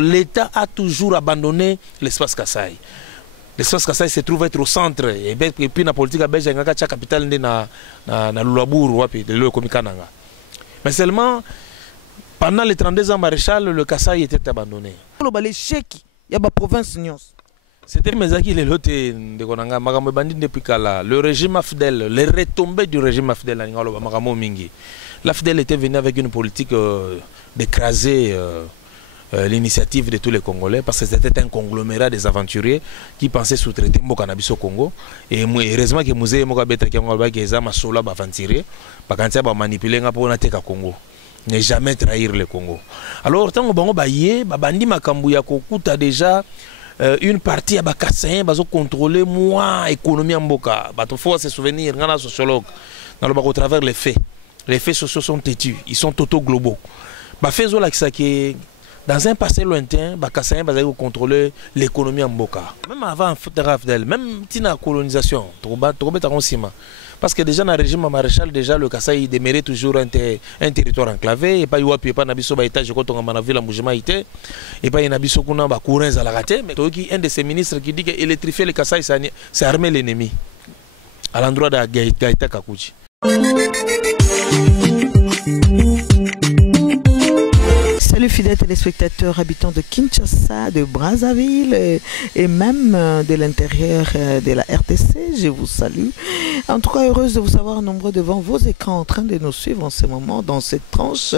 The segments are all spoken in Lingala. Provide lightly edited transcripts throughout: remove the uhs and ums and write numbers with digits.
L'État a toujours abandonné l'espace Kasaï. L'espace Kasaï se trouve être au centre. Et puis la politique belge a la capitale na Lulaburu, mais seulement pendant les 32 ans maréchal, le Kasaï était abandonné. C'était Mezaki le lote de Konanga, Magamo Bandi depuis Kala, le régime AFDEL, les retombées du régime AFDEL à Magamo Mingi. L'AFDEL était venu avec une politique d'écraser l'initiative de tous les Congolais parce que c'était un conglomérat des aventuriers qui pensaient sous-traiter Mokanabiso au Congo. Et heureusement que Mouzé Mokabeta qui a masola aventurier, parce qu'il a manipulé pour Nateka Congo. Ne jamais trahir le Congo. Alors, tant que Bango Baye, Babandi Makambuya Kokuta déjà une partie à Bakassin, bazo contrôler moi économie en Boka. Il faut se souvenir, on a un sociologue, dans le au travers les faits. Les faits sociaux sont têtus, ils sont toto-globaux. Faisons là que dans un passé lointain, Bakassin va contrôler l'économie en Boka. Même avant Fdel, même la colonisation, parce que déjà dans le régime maréchal, déjà le Kasaï demeurait toujours un territoire enclavé, et pas Yuapi, pas Nabiso Baïtage, quand on a vu la mouvement, et pas Nabiso Kuna Bakourens à la raté, mais un de ces ministres qui dit qu'électrifier le Kasaï, c'est armer l'ennemi, à l'endroit de Gaïta Kakuchi. Salut fidèles téléspectateurs habitants de Kinshasa, de Brazzaville et même de l'intérieur de la RTC, je vous salue. En tout cas, heureuse de vous savoir nombreux devant vos écrans en train de nous suivre en ce moment dans cette tranche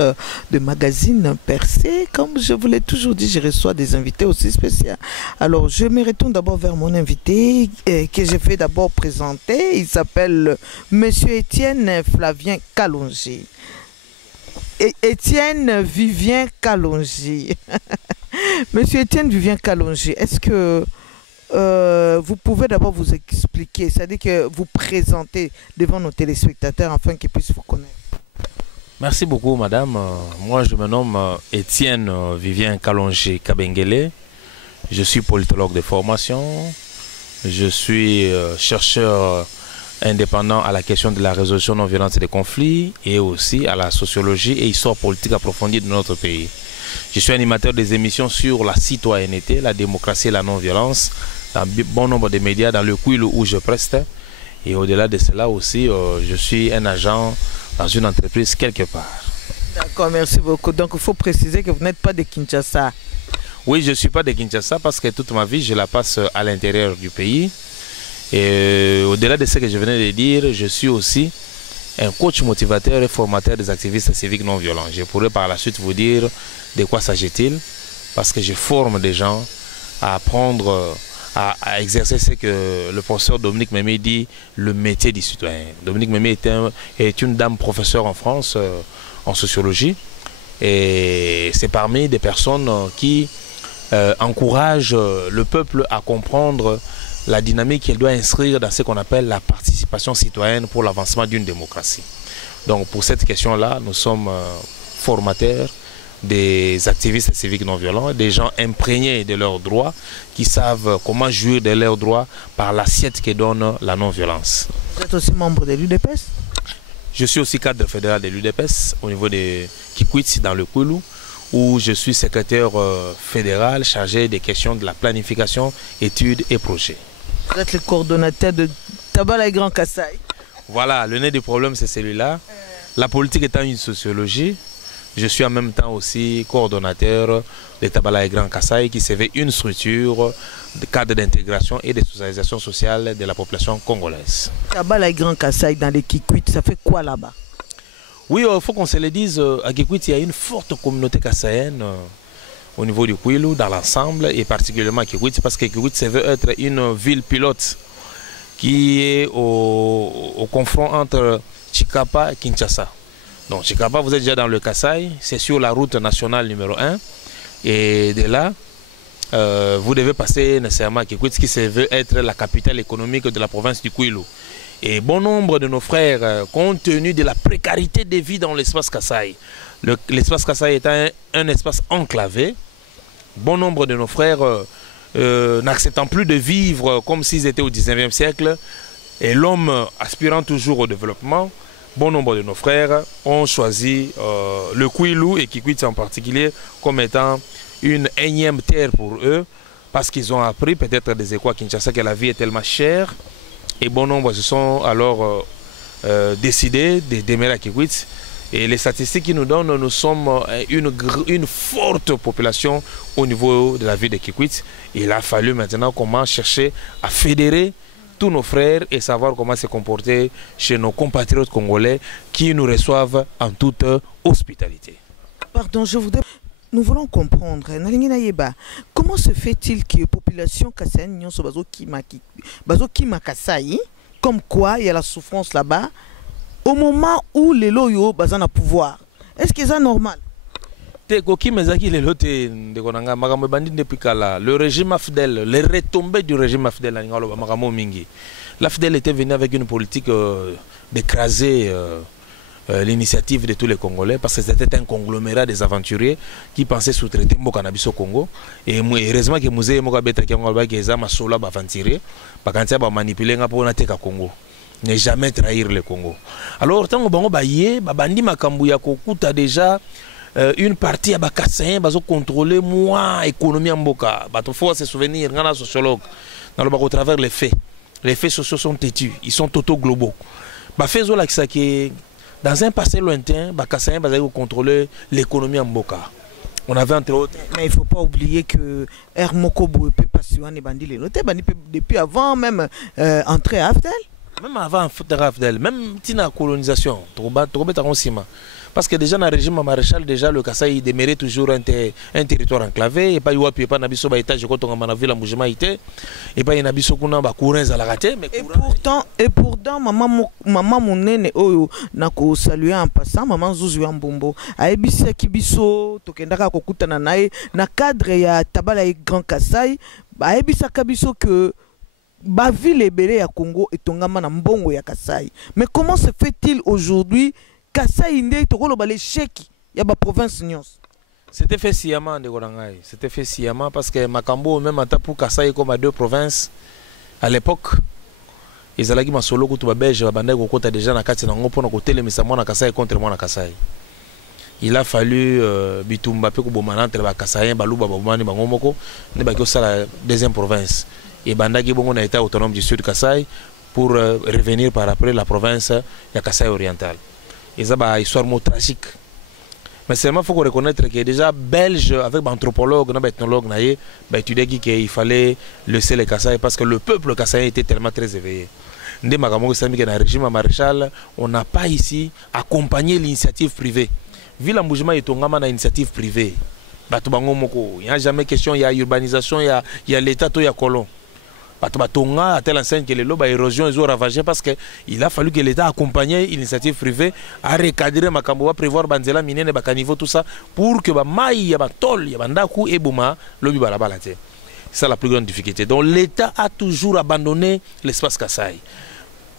de magazine percé. Comme je vous l'ai toujours dit, je reçois des invités aussi spéciaux. Alors, je me retourne d'abord vers mon invité que je vais d'abord présenter. Il s'appelle Monsieur Étienne Flavien Kalonji. Étienne Vivien Kalonji. Monsieur Étienne Vivien Kalonji, est-ce que vous pouvez d'abord vous expliquer, c'est-à-dire que vous présentez devant nos téléspectateurs afin qu'ils puissent vous connaître? Merci beaucoup, madame. Moi, je me nomme Étienne Vivien Kalonji Kabengele. Je suis politologue de formation. Je suis chercheur indépendant à la question de la résolution non violente des conflits et aussi à la sociologie et histoire politique approfondie de notre pays. Je suis animateur des émissions sur la citoyenneté, la démocratie et la non-violence dans bon nombre de médias dans le Kwilu où je preste. Et au-delà de cela aussi, je suis un agent dans une entreprise quelque part. D'accord, merci beaucoup. Donc il faut préciser que vous n'êtes pas de Kinshasa. Oui, je ne suis pas de Kinshasa parce que toute ma vie, je la passe à l'intérieur du pays. Et au-delà de ce que je venais de dire, je suis aussi un coach motivateur et formateur des activistes civiques non violents. Je pourrais par la suite vous dire de quoi s'agit-il, parce que je forme des gens à apprendre à exercer ce que le professeur Dominique Mémé dit, le métier du citoyen. Dominique Mémé est une dame professeure en France en sociologie, et c'est parmi des personnes qui encouragent le peuple à comprendre la dynamique qu'elle doit inscrire dans ce qu'on appelle la participation citoyenne pour l'avancement d'une démocratie. Donc pour cette question-là, nous sommes formateurs des activistes civiques non violents, des gens imprégnés de leurs droits, qui savent comment jouir de leurs droits par l'assiette que donne la non-violence. Vous êtes aussi membre de l'UDPS? Je suis aussi cadre fédéral de l'UDPS au niveau de Kikwit dans le Kwilu, où je suis secrétaire fédéral chargé des questions de la planification, études et projets. Vous êtes le coordonnateur de Tabala et Grand Kasaï. Voilà, le nez du problème c'est celui-là. La politique étant une sociologie, je suis en même temps aussi coordonnateur de Tabala et Grand Kasaï qui se veut une structure de cadre d'intégration et de socialisation sociale de la population congolaise. Tabala et Grand Kasaï dans les Kikwit, ça fait quoi là-bas? Oui, il faut qu'on se le dise, à Kikwit, il y a une forte communauté kassaïenne au niveau du Kwilu, dans l'ensemble, et particulièrement à Kikwit, parce que Kikwit se veut être une ville pilote qui est au confront entre Chikapa et Kinshasa. Donc Chikapa, vous êtes déjà dans le Kasaï, c'est sur la route nationale numéro 1, et de là, vous devez passer nécessairement à Kikwit, qui se veut être la capitale économique de la province du Kwilu. Et bon nombre de nos frères, compte tenu de la précarité des vies dans l'espace Kasaï, l'espace Kasaï est un espace enclavé, bon nombre de nos frères n'acceptant plus de vivre comme s'ils étaient au 19e siècle, et l'homme aspirant toujours au développement, bon nombre de nos frères ont choisi le Kwilu et Kikwit en particulier comme étant une énième terre pour eux, parce qu'ils ont appris peut-être des écoles à Kinshasa que la vie est tellement chère. Et bon nombre se sont alors décidés de demeurer à Kikwit. Et les statistiques qui nous donnent, nous sommes une forte population au niveau de la ville de Kikwit. Il a fallu maintenant comment chercher à fédérer tous nos frères et savoir comment se comporter chez nos compatriotes congolais qui nous reçoivent en toute hospitalité. Pardon, nous voulons comprendre, comment se fait-il que la population kassaïenne kima Kassaï, comme quoi il y a la souffrance là-bas, au moment où les loyaux sont au pouvoir? Est-ce que c'est normal? Le régime AFDEL, les retombées du régime AFDEL, l'AFDEL était venu avec une politique d'écraser l'initiative de tous les Congolais, parce que c'était un conglomérat des aventuriers qui pensaient sous-traiter le cannabis au Congo. Et heureusement que Mouzé Mokabeta qui a aventurier, parce qu'il a manipulé le Congo. Ne jamais trahir le Congo. Alors, tant que Baye, Bandi Makambouya Kokuta déjà une partie à Bakassin, bazo contrôler moi économie en Boka. Il faut se souvenir, il y a un sociologue. Au travers les faits sociaux sont têtus, ils sont totaux globaux. Dans un passé lointain, Bakassin bazo contrôler l'économie en Boka. On avait entre autres. Mais il ne faut pas oublier que Hermokobo peut passer à Bandi depuis avant même entrer à Afdel. Même avant Afdel, même la colonisation, parce que déjà dans le régime maréchal, déjà le Kasaï demeurait toujours un territoire enclavé, et pas Yuapi, pas Nabiso Baïtage, quand on a vu la mouvement été, et pas Nabiso Kuna Bakourens à la raté. Et pourtant, maman Mounene, Nako salué en passant, maman Zouzou Mbombo, a Ebisa Kibiso, Tokendaka Kokuta Nanae, na cadre ya Tabala Grand Kasaï, a Ebisa Kabiso que. La ville est à Congo et Tongama na mbongo ya Kasai. Mais comment se fait-il aujourd'hui Kasai inde tokolo ba l'échec ya ba province nyos? C'était fait sciemment de Gorangai. C'était fait sciemment parce que Makambo même en pour Kasai comme à deux provinces à l'époque. Ils allaient ma solo ko ba belge ba bandai ko kota déjà na kati na ngopo na ko telemisa mona Kasai contre moi na Kasai. Il a fallu bitumba pe ko bomana entre ba Kasai ba luba ba bomani ba ngomoko ne ba ko sala deuxième province. Et Bandagi Bongo a été autonome du sud Kasaï pour revenir par après la province de Kasaï oriental. Et ça, c'est une histoire tragique. Mais seulement il faut reconnaître que déjà belge avec anthropologue, ethnologue, étudié qu'il fallait laisser les Kasaï parce que le peuple Kasaï était tellement très éveillé. Dans le régime maréchal, on n'a pas ici accompagné l'initiative privée. Vu l'embougement et Tongama dans l'initiative privée, il n'y a jamais question, il y a urbanisation, il y a l'état, il y a colon. À telle enseigne que les lots érosion ils ont ravagé parce qu'il a fallu que l'État accompagne l'initiative privée à recadrer Makambo, à prévoir Banzela, Minen et Bakanivo, tout ça pour que Maï, Tol, Yabandaku et Bouma, l'objet balabala. C'est ça la plus grande difficulté. Donc l'État a toujours abandonné l'espace Kasaï.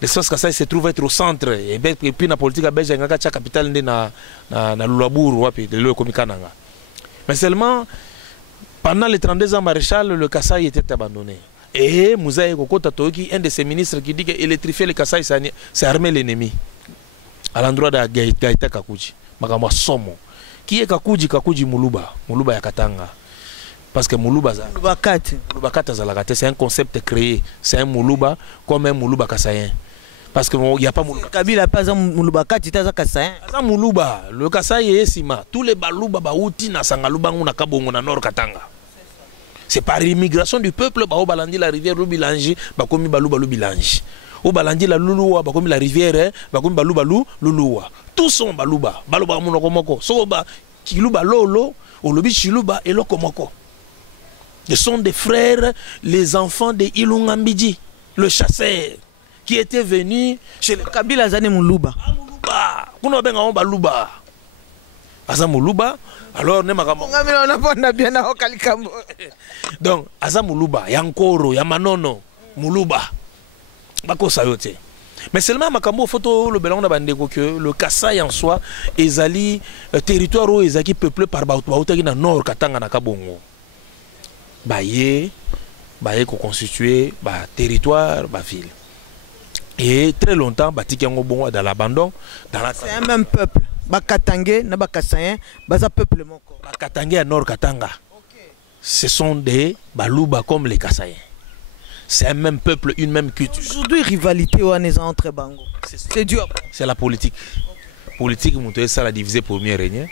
L'espace Kasaï se trouve être au centre. Et puis la politique belge, il y a la capitale de Lulabur, de l'Okomikananga. Mais seulement, pendant les 32 ans maréchal, le Kasaï était abandonné. Et Mouzaï Kokota Toki, un de ses ministres qui dit qu'électrifier le Kasaï, c'est armer l'ennemi. À l'endroit de Gaïta Kakuji, Magama Somo. Qui est Kakuji? Kakuji Muluba, Muluba Yakatanga. Parce que Muluba c'est un concept créé. C'est un Muluba comme un Muluba Kassaïen. Parce qu'il n'y a pas Muluba. Kabila pas un Muluba Kati, c'est un Kassaïen. C'est un Muluba. Le Kasaï est Sima. Tous les Baluba Baouti na Sangaluba na Kabongo na Nord Katanga. C'est par l'immigration du peuple, au balandi la rivière Lubilangi, bakomi baluba Lubilangi. Au balandi la Lulua, bakomi la rivière, bakomi baluba Lulua. Tous sont baluba, baluba monokomoko. Soba kiluba lolo, au lobi chiluba et lokomoko. Ce sont des frères, les enfants de Ilungambiji, le chasseur, qui était venu chez le Kabila Zane Muluba. Muluba, kuno benga on baluba. Aza Muluba, alors ne makambo. Donc Aza Muluba, Yankoro, Yamanono, Muluba. Bako sayote. Mais seulement makambo photo le belon na bandeko que le Kasaï en soi ezali territoire où ezaki peuplé par Baouta na nord Katanga na Kabongo. Baye ko constituer ba territoire ba ville. Et très longtemps batiki yango bongo dans l'abandon dans la c'est un même peuple. Bakatangé na Bakassaïen, baza peuple moko. Bakatangé à nord Katanga. OK. ce sont des Baluba comme les Kassaïens. C'est un même peuple, une même culture. Aujourd'hui, rivalité entre Bango. C'est dur. C'est la politique. Politique, ça l'a divisé pour mieux régner.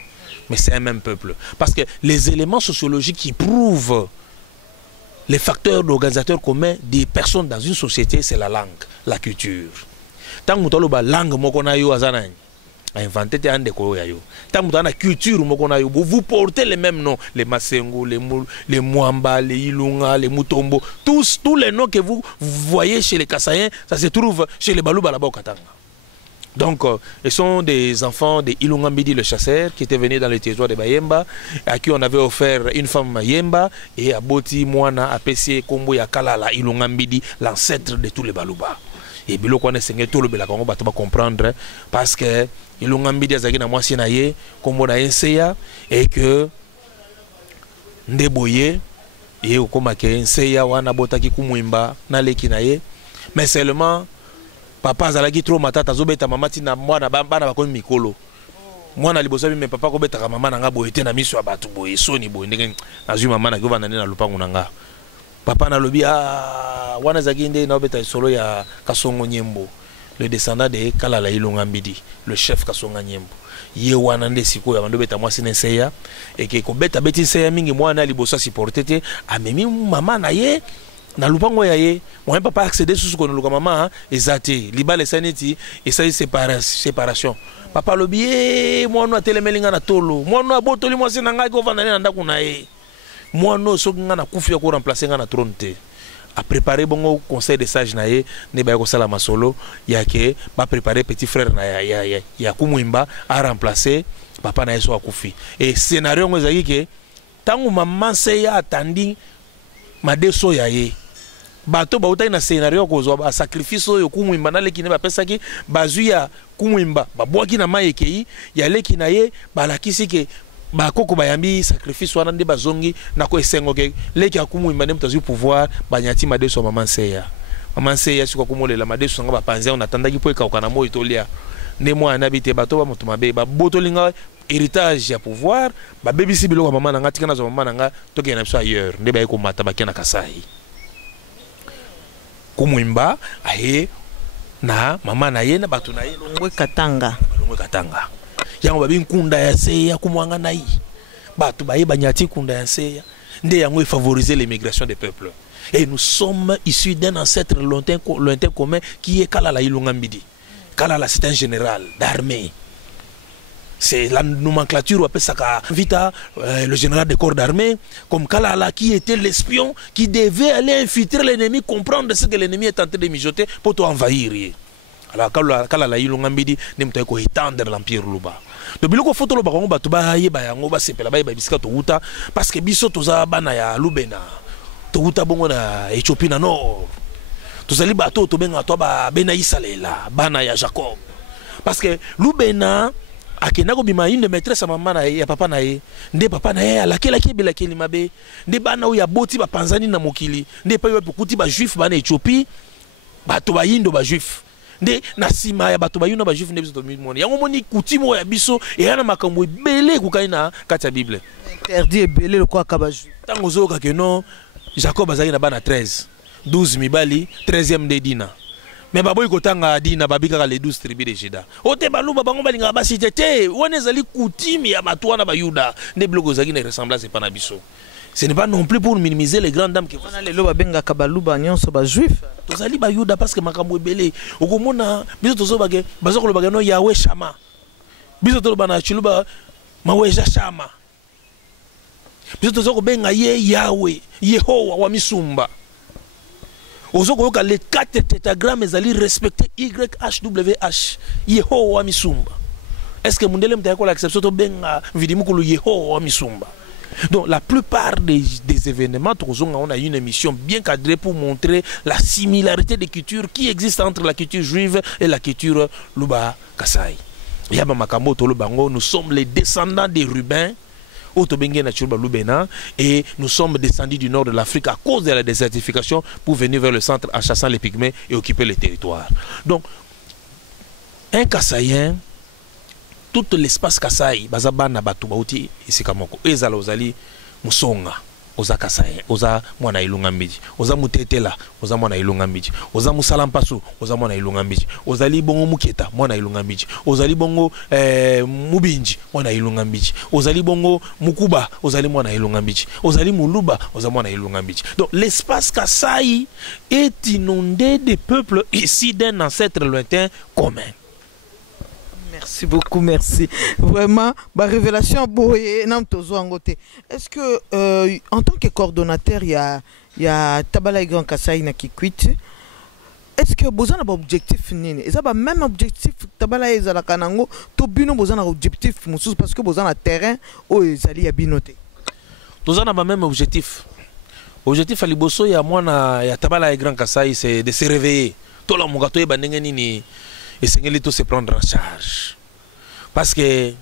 Mais c'est un même peuple. Parce que les éléments sociologiques qui prouvent les facteurs d'organisateurs communs des personnes dans une société, c'est la langue, la culture. Tant que la langue, inventé la culture, vous portez les mêmes noms, les Masengo, les Mwamba, les Ilunga, les Mutombo, tous les noms que vous voyez chez les Kassaïens, ça se trouve chez les Baluba là-bas au Katanga. Donc, ils sont des enfants de Ilunga Mbidi le chasseur qui était venu dans le territoire de Bayemba, à qui on avait offert une femme Yemba, et à Boti Moana, à Pessie, Kombo, Yakalala, Ilunga Mbidi, l'ancêtre de tous les Baluba. Et bilo qu'on est tout le Belakongo, bah tu vas comprendre, parce que Ilunga Mbidi a zagi na mwasi na ye, Kombo na Nseya, et que Ndeboye, et au Komake Nseya, wana botaki kumwimba, na leki na ye, mais seulement, papa azalaki trop matata zobeta mama tina mwana bana bakomi mikolo mwana liboso me papa ko betaka mama nanga boye te na miso ya batu boye soni boye ndenge nazwi mama na govana na lupangu nanga papa na lobi wana zaki nde na beta solo ya Kasongo Nyembo, le descendant de Kalala Ilunga Mbidi, le chef Kasongo Nyembo. Ye wana nde siko ya bando beta mwasi Nseya, et que ko beta beti Nseya mingi mwana liboso supporter te amemi mama na ye na lupango ya ye moi papa accéder sous ko luka mama ezate libale saneti et ça séparation papa lobi moi no telemelinga na tolo moi no abotoli moi sinanga ko vanda na ndako na ye moi no so nga na kufia ko remplacer nga na trône te a préparer bongo conseil de sage na ye ne ba ko sala masolo ya ke ba préparer petit frère na ya kumwimba a remplacer papa na ye so akufi et scénario ngo ezaki ke tangu maman Nseya atandi madeso ya ye bato bautai na scénario ko ba sacrifice yo kumwimba na leki ne ba pesaki bazuya kumwimba babwaki na mayekei ya leki na ye balakisi ke bakoko bayambi sacrifice wana nde bazongi na ko esengo ke leki akumwimba ne mutazu pouvoir banyati madeso maman Nseya siko kumolela madeso nga bapanze on atandaki po ekauka na moyo tolia ne mwa na bite bato ba mutuma be ba botolinga héritage ya pouvoir ba bebisi biloko mama nanga tika zo mama nanga toke na biso ailleurs nde ba ko mata bakena Kasai kumwimba aye na mama na ye na bato na ye Longwe Katanga yango babi nkunda ya Nseya kumwanga na yi bato ba ye banyati kunda ya Nseya nde yango favoriser l'immigration des peuples et nous sommes issus d'un ancêtre lointain commun qui est Kalala Ilunga Mbidi. Kalala c'est un général d'armée. C'est la nomenclature où appelle ça Vita, le général des corps d'armée, comme Kalala qui était l'espion qui devait aller infiltrer l'ennemi, comprendre ce que l'ennemi est en train de mijoter pour tout envahir. Alors Kalala Ilunga Mbidi ne m'a ko étendre l'empire Luba. Donc biloko photo Luba ko batu ba yeba yango ba sepela ba yeba bisika to uta parce que biso toza bana ya Lubena. To uta bongo na Éthiopie na nord. Tozali bato to benga to ba bena Isalela, bana ya Jacob. Parce que Lubena akenda ko bima une maîtresse maman na ya papa na ye nde papa na ye alakela kebela keli mabe nde bana o ya boti ba panzani na mokili nde pa yo kuti ba juif bana Éthiopie bato ba yindo ba juif nde na sima ya bato ba yindo ba juif nde biso to moni yango moni kutimo ya biso e yana makambo ebele kukaina kati ya Bible interdit ebele le kwa ka ba juif tango zoka ke non Jacob azali na bana 13 12 mibali 13e de Dina. Mais baboy kotanga Dina babika les 12 tribus de Juda. Ote baluba bango balinga basite te wana ezali coutume ya batwana ba Yuda ne blogo zaki ne ressemblance pas na biso. Ce n'est pas non plus pour minimiser les grandes dames qui wana lelo babenga ka baluba nyonso ba juif. Tozali ba Yuda parce que makambo ebele okomona biso tozoba ke bazokolo bagano Yahweh Shama. Biso tozoba na chuluba maweja Shama. Biso tozoko benga ye Yahweh Yehowa wa misumba. Ozokoyoka les 4 tétragrammes ezali respecter YHWH Yehowa misumba. Est-ce que mundele mtayako l'acception to benga vidimukulu Yehowa misumba. Donc la plupart des événements on a une émission bien cadrée pour montrer la similarité des cultures qui existe entre la culture juive et la culture Luba Kasai. Yaba makambo to lubango, nous sommes les descendants des Rubins et nous sommes descendus du nord de l'Afrique à cause de la désertification pour venir vers le centre en chassant les pygmées et occuper les territoires. Donc, un Kassaïen, tout l'espace Kassai, Bazabana Batubauti, Isikamoko, Ezala Ozali, Musonga. oza kasaye oza mwana ilunga mbiji oza mutetela oza mwana ilunga mbiji oza musala mpasu oza mwana ilunga mbiji ozali bongo muketa mwana ilunga mbiji ozali bongo mubinji mwana ilunga mbiji ozali bongo mukuba ozali mwana ilunga mbiji ozali muluba oza mwana ilunga mbiji. Donc l'espace Kasaï est inondé de peuples ici d'un ancêtre lointain commun. Merci beaucoup, merci. Vraiment, ma révélation, est-ce que, en tant que coordonnateur, il y a Tabala Grand Kasaï qui quitte. Est-ce que vous avez un objectif? Est-ce que même objectif Tabala Ezala Kanango, Tobino, vous avez un objectif parce que vous avez un terrain où Ezali a binoté. Vous avez le même objectif. L'objectif à Liboso, il y a moi, il y a Tabala Grand Kasaï, c'est de se réveiller. Tout le monde est bandengeni. Et c'est se prendre en charge. Parce que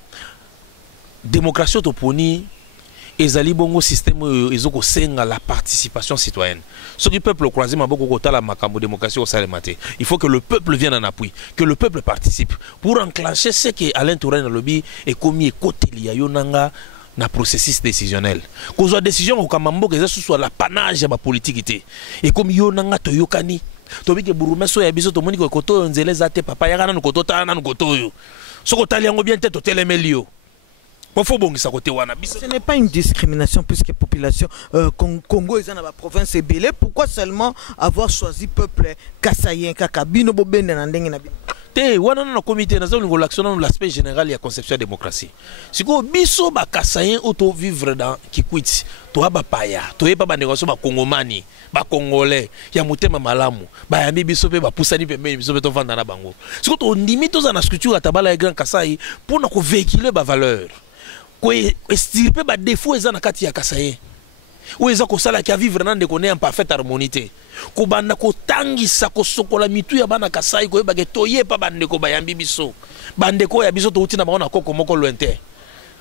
démocratie autoponie, ezali bongo système ezoko senga la participation citoyenne. Ce qui peuple croisé m'a beaucoup côté la makambo démocratie au salemate. Il faut que le peuple vienne en appui, que le peuple participe pour enclencher ce que Alain Touraine lobby est commis côté liya yonanga na processus décisionnel. Cause la décision au kamambo que ça soit l'apanage de la politique et comme yonanga toyokani tobi ke burumeso ya biso to moni ko koto nzeleza te papa ya kana koto ta na koto yo soko tali yango bien tête telemelio po fo bongisa kote wana biso. Ce n'est pas une discrimination puisque la population Congo est dans la province ebele. Pourquoi seulement avoir choisi peuple kasayen kaka bino bo bende na ndenge na bino te wana na comité na zone l'action dans l'aspect général ya conception de démocratie siko biso ba kasayen auto vivre dans Kikwit to ba paya to yeba ba négociation ba kongomani ba congolais ya mutema malamu ba yambi biso pe ba pusani pe biso pe to vanda na bango siko to ndimi to za na structure ya Tabala Grand Kasaï pour na ko véhiculer ba valeur ko estirper ba défaut eza na kati ya kasayen ou eza ko sala ki a vivre na ndeko ne en parfaite harmonie ko banda ko tangisa ko sokola mitu ya bana Kasaï ko yeba ke toye pa bandeko ba yambi biso bandeko ya biso to uti na ba na koko moko lointain.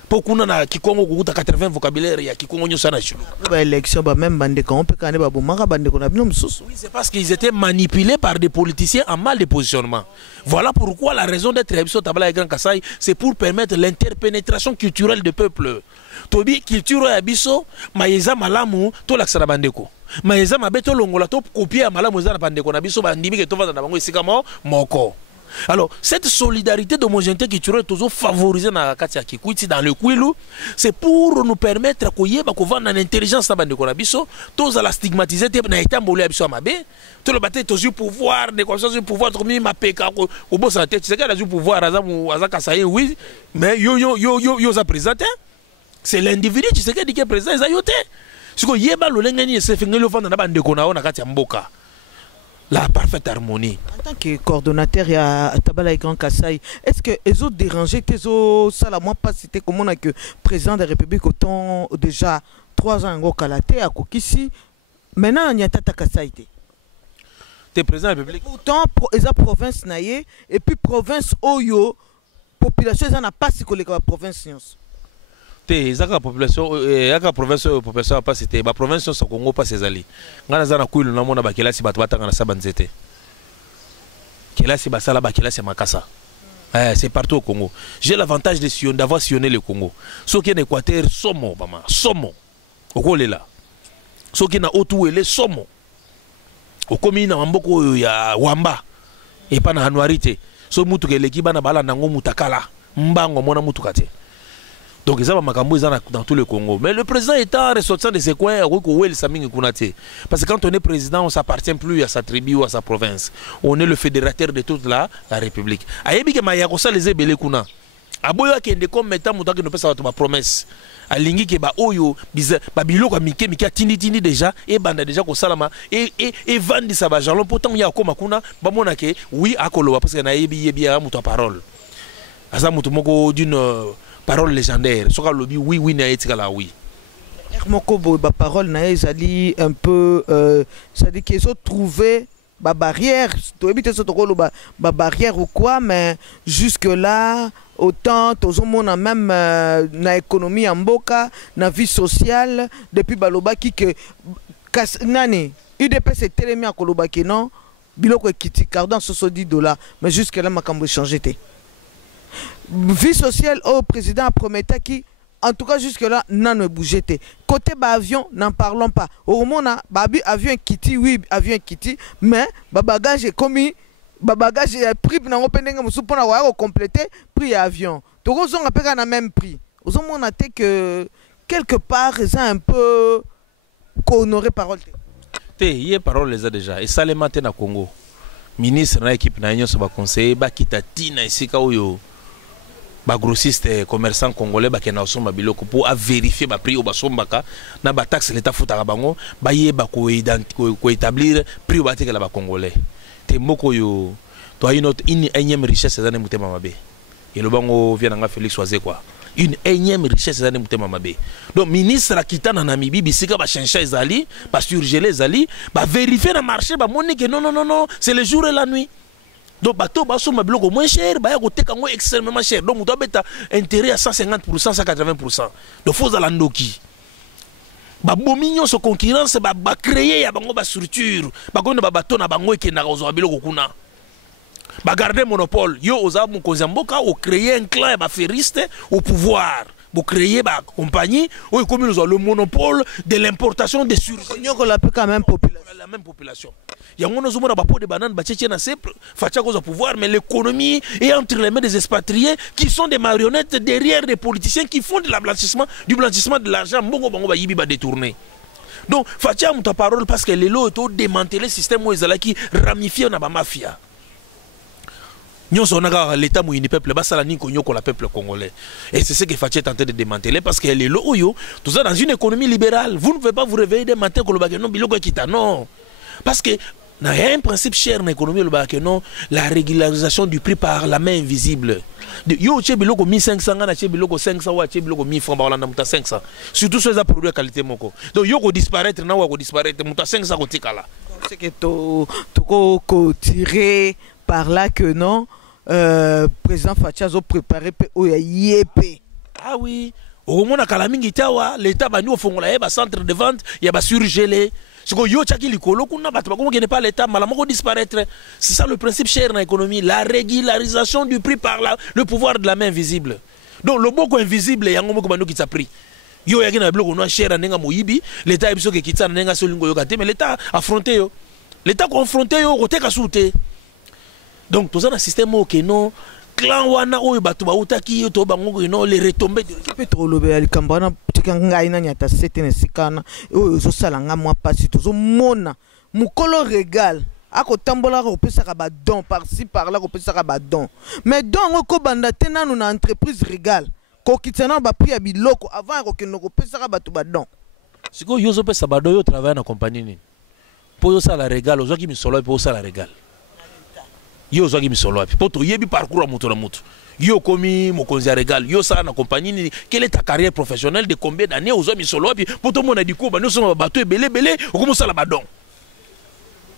Pourquoi na Kikongo kukuta 80 vocabulaire ya Kikongo nyosa na chulu. Ba élection ba même bande quand on peut kané ba bomaka bande ko na bino msusu. Oui, c'est parce qu'ils étaient manipulés par des politiciens en mal de positionnement. Voilà pourquoi la raison d'être Ebiso Tabala Grand Kasaï, c'est pour permettre l'interpénétration culturelle du peuple. Tobi culture ya biso mayeza malamu to laksana bandeko. Mayeza mabeto longola to copier malamu za na bandeko na biso bandimi ke to vanda na bango esika moko. Alors, cette solidarité d'homogénéité culturelle toujours favorisée dans la Katia Kikwiti, dans le Kwilu, c'est pour nous permettre de voir l'intelligence de Konabiso, tous à la stigmatiser, na été embolé à Biso Amabe, tout le bâtiment, tous le pouvoir, des consciences du pouvoir, tout le monde m'a péca, au bout de sa tête, tu sais qu'il a du pouvoir, Azakasaye, oui, mais yo a présenté, c'est l'individu, tu sais qu'il est présent, il a yoté. Ce que yeba le lengeni, c'est fait que le vent n'a pas de Konao, na Katia Mboka. La parfaite harmonie. En tant que coordonnateur à Tabala Grand Kasaï, est-ce que les autres dérangés, les autres salamoi pas cité comme on a que président de la République autant déjà 3 ans au Kalaté à Kokisi, maintenant il y a Tata Kasaï. T'es président de la République. Pourtant les province naïe et puis province Oyo population ils n'a pas si collé la province science. La population, la province population pas c'était la province au Congo pas ses alliés. Ngana zana kuilu na mona bakela si batwata ngana sabanzete. Kela si basala bakela si makasa. C'est partout au Congo. J'ai l'avantage d'avoir sillonné le Congo. Ceux qui en Équateur somo bama, somo. Okole là. Ceux qui na Otuele somo. Okomi na mboko ya Wamba et pas na Hanuarite. So mutu ke lekiba na bala nango mutakala. Mbango mona mutukate. Donc ils ont dans tout le Congo. Mais le président étant ressortissant de ses coins, parce que quand on est président, on ne s'appartient plus à sa tribu ou à sa province. On est le fédérateur de toute la République. Ayebi ke mayakosa les ebele kuna. Aboyo akende comme mettant muta ke ne peut sa promesse. Alingi ke ba oyo ba biloko mike tindi déjà et banda déjà ko salama et vandi sa ba jalon pourtant ya ko makuna ba mona ke oui akoloba parce que na yebi ya muta parole. Asa mutu moko d'une parole légendaire. Ce qu'on lobby oui na etikala oui. Hermokobo ba parole na ezali un peu ça dit qu'ils ont trouvé ba barrière, to éviter ce tokolo ba barrière ou quoi mais jusque là autant tous monde même na économie en mboka, na vie sociale depuis baloba ki que nani UDP c'est télémi à koloba ki non biloko ekiti cardant $70 mais jusque là makambo changé té. Vie sociale au président a prometté qui en tout cas jusque-là, n'en bougé. Côté avion, n'en parlons pas. Au moment où avion Kitty, oui, avion Kitty, mais bagage est commis, bagage est pris pour compléter prix avion. Donc on a même prix. Aux hommes on a été que quelque part ils ont un peu honoré parole. Il y a parole les a déjà. Et ça les matin à Congo. Ministre na équipe na union va conseiller ba kitati na isika oyo. Ba grossiste commerçant congolais ba kena osomba biloko pour vérifier ba prix au ba sombaka na ba taxe l'état futaka bango ba yeba ko établir prix au ba tekela ba congolais. Te moko yo to une énième richesse za ne mutema mabe. Et le bango vient nga Félix Oazé quoi. Une énième richesse za ne mutema mabe. Donc ministre akita na Namibie bisika ba changer ezali, ba surgeler ezali, ba vérifier na marché ba moni que non, c'est le jour et la nuit. Donc bateau baso ma biloko moins cher, ba ya côté kango extrêmement cher. Donc muto beta intérêt à 150%, 180%. Donc faut ala ndoki. Ba bomignon so concurrence ba créer ya bango ba structure. Ba gona ba bateau na bango ke na ozo biloko kuna. Ba garder monopole. Yo oza mu kozamboka o créer un clan ba feriste au pouvoir. Vous créez ma compagnie où comme nous avons le monopole de l'importation des surgelés. La même population. Il y a un peu de bananes, au pouvoir, mais l'économie est entre les mains des expatriés qui sont des marionnettes derrière des politiciens qui font du blanchissement de l'argent. Détourné. Donc, Fatia a parole parce que les lots ont démantelé le système où ils ont ramifié la mafia. Nous sommes l'État mouillé peuple, la peuple congolais. Et c'est ce que Fatih est en train de démanteler parce qu'elle est là, tout ça dans une économie libérale. Vous ne pouvez pas vous réveiller des matins que le bagage non. Parce que il y a un principe cher dans l'économie, la régularisation du prix par la main invisible. Yo, tu as 1500, tu as 500, tu as 1000 francs, tu as 500. Surtout sur les produits de qualité. Donc, yo, tu disparaître, tu as 500 côté là. C'est que tu tirer par là que non. Président Fachazo préparé au IEP. Ah oui, au moment où l'État va nous faire un centre de vente, il y a surgelé. Ce que yo chaki likolo kuna batba comme n'est pas l'État malamoko disparaître. C'est ça le principe cher dans l'économie, la régularisation du prix par le pouvoir de la main invisible. Donc le boko invisible yango moko bando qui t'a pris. Yo yaki na bloko no cher nenga moyibi, l'État biso ke kitsa nenga solingo yo kate mais l'État affronté yo. L'État confronté yo côté kasouté. Donc, tout ça dans le système où non, clan wana ou batu ba utaki to bango non les retombées de pétrole be ali kambana tikanga ina nyata setene sikana o zo salanga moi pasi to zo mona mukolo régal ako tambola ko pesa ka ba don par ci par là ko pesa ka ba don mais don ko banda tena na entreprise régal ko kitana ba prix ya biloko avant ko keno ko pesa ka batu ba don siko yo zo pesa ba don yo travaille na compagnie ni po yo sala régal ozo ki misolo po sala régal yo zogi misolo api poto yebi parcours moto na moto yo komi mokonzi ya régal yo ça na compagnie quelle est ta carrière professionnelle de combien d'années ozo misolo api poto mona di ko ba no so bato ebele o komo sala badon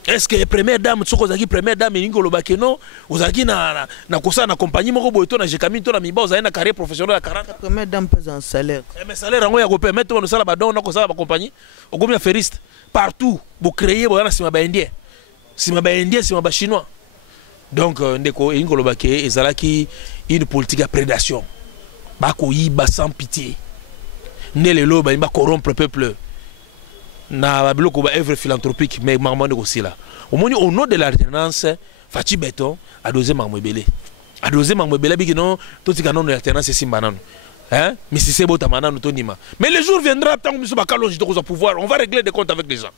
est-ce que première dame tsoko zaki première dame ningo lobake no ozaki na kosa na compagnie moko boyeto na jekami to na miba ozali na carrière professionnelle à 40 première dame pèse un salaire mais salaire ngo ya ko permettre no sala badon na ko sala ba compagnie o komi ya feriste partout bo créer bo na sima ba indien sima ba chinois. Donc, ndeko ingolobake ezalaki une politique de prédation. Bako yiba sans pitié. Nele lo ba corrompre le peuple. Na biloko ba œuvre philanthropique mais maman de aussi là. Au nom de l'alternance, Fati Béton a dosé Mamouebele. A dosé Mamouebele biki non tout ce canon de l'alternance c'est simbanano. Hein? Mais si c'est beau tamanano tonima. Mais le jour viendra tant que nous sommes calonge de pouvoir, on va régler des comptes avec les gens.